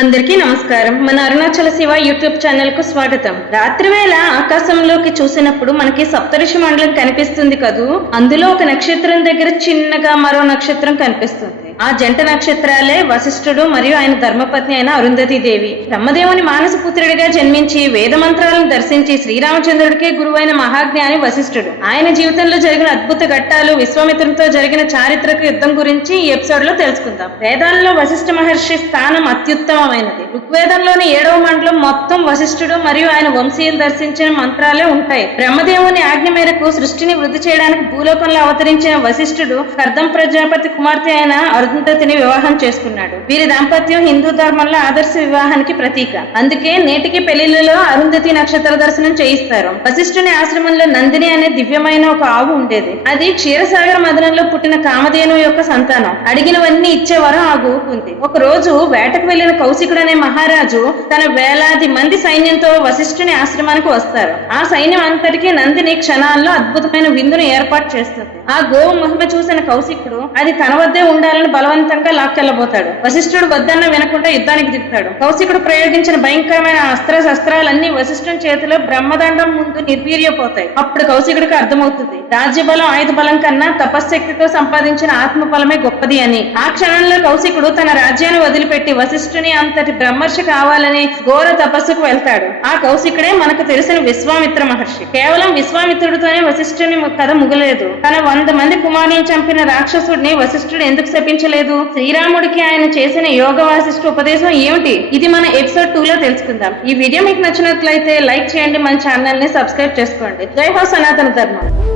అందరికీ నమస్కారం. మన అరుణాచల శివ యూట్యూబ్ ఛానల్ కు స్వాగతం. రాత్రి వేళ ఆకాశంలోకి చూసినప్పుడు మనకి సప్తఋషి మండలం కనిపిస్తుంది కదూ. అందులో ఒక నక్షత్రం దగ్గర చిన్నగా మరో నక్షత్రం కనిపిస్తుంది. ఆ జంట నక్షత్రాలే వశిష్ఠుడు మరియు ఆయన ధర్మపత్ని అయిన అరుంధతి దేవి. బ్రహ్మదేవుని మానసపుత్రుడిగా జన్మించి వేద మంత్రాలను దర్శించి శ్రీరామచంద్రుడికే గురువైన మహాజ్ఞాని వశిష్ఠుడు. ఆయన జీవితంలో జరిగిన అద్భుత ఘట్టాలు, విశ్వామిత్రునితో జరిగిన చారిత్రక యుద్ధం గురించి ఈ ఎపిసోడ్ లో తెలుసుకుందాం. వేదాలలో వశిష్ఠ మహర్షి స్థానం అత్యుత్తమమైనది. ఋగ్వేదంలోని 7వ మండలం మొత్తం వశిష్ఠుడు మరియు ఆయన వంశీయులు దర్శించిన మంత్రాలే ఉంటాయి. బ్రహ్మదేవుని ఆజ్ఞ మేరకు సృష్టిని వృద్ధి చేయడానికి భూలోకంలో అవతరించిన వశిష్ఠుడు కర్దం ప్రజాపతి కుమార్తె అయిన అరుంధతిని వివాహం చేసుకున్నాడు. వీరి దాంపత్యం హిందూ ధర్మంలో ఆదర్శ వివాహానికి ప్రతీక. అందుకే నేటికి పెళ్లిళ్లలో అరుంధతి నక్షత్ర దర్శనం చేయిస్తారు. వశిష్ఠుని ఆశ్రమంలో నందిని అనే దివ్యమైన ఒక ఆవు ఉండేది. అది క్షీరసాగర మదనంలో పుట్టిన కామధేను యొక్క సంతానం. అడిగినవన్నీ ఇచ్చే వరం ఆ గోవుకు ఉంది. ఒక రోజు వేటకు వెళ్లిన కౌశికుడు అనే మహారాజు తన వేలాది మంది సైన్యంతో వశిష్ఠుని ఆశ్రమానికి వస్తారు. ఆ సైన్యం అంతటికీ నందిని క్షణాల్లో అద్భుతమైన విందును ఏర్పాటు చేస్తుంది. ఆ గోవు మహిమ చూసిన కౌశికుడు అది తన వద్దే ఉండాలని బలవంతంగా లాక్కెళ్లబోతాడు. వశిష్ఠుడు వద్దన్న వినకుండా యుద్ధానికి దిగుతాడు. కౌశికుడు ప్రయోగించిన భయంకరమైన శస్త్రాలన్నీ వశిష్ఠుని చేతిలో బ్రహ్మదండం ముందు నిర్వీర్యపోతాయి. అప్పుడు కౌశికుడికి అర్థమవుతుంది, రాజ్యబలం ఆయుధ బలం కన్నా తపశ్శక్తితో సంపాదించిన ఆత్మ బలమే గొప్పది అని. ఆ క్షణంలో కౌశికుడు తన రాజ్యాన్ని వదిలిపెట్టి వశిష్ఠుని అంతటి బ్రహ్మర్షి కావాలని ఘోర తపస్సుకు వెళ్తాడు. ఆ కౌశికుడే మనకు తెలిసిన విశ్వామిత్ర మహర్షి. కేవలం విశ్వామిత్రుడితోనే వశిష్ఠుని కథ ముగలేదు. తన 100 మంది కుమారుని చంపిన రాక్షసుడిని వశిష్ఠుడు ఎందుకు శపించలేదు? శ్రీరాముడికి ఆయన చేసిన యోగ వాసిష్ఠ ఉపదేశం ఏమిటి? ఇది మన ఎపిసోడ్ 2 లో తెలుసుకుందాం. ఈ వీడియో మీకు నచ్చినట్లయితే లైక్ చేయండి, మన ఛానల్ ని సబ్స్క్రైబ్ చేసుకోండి. జై హో సనాతన ధర్మం.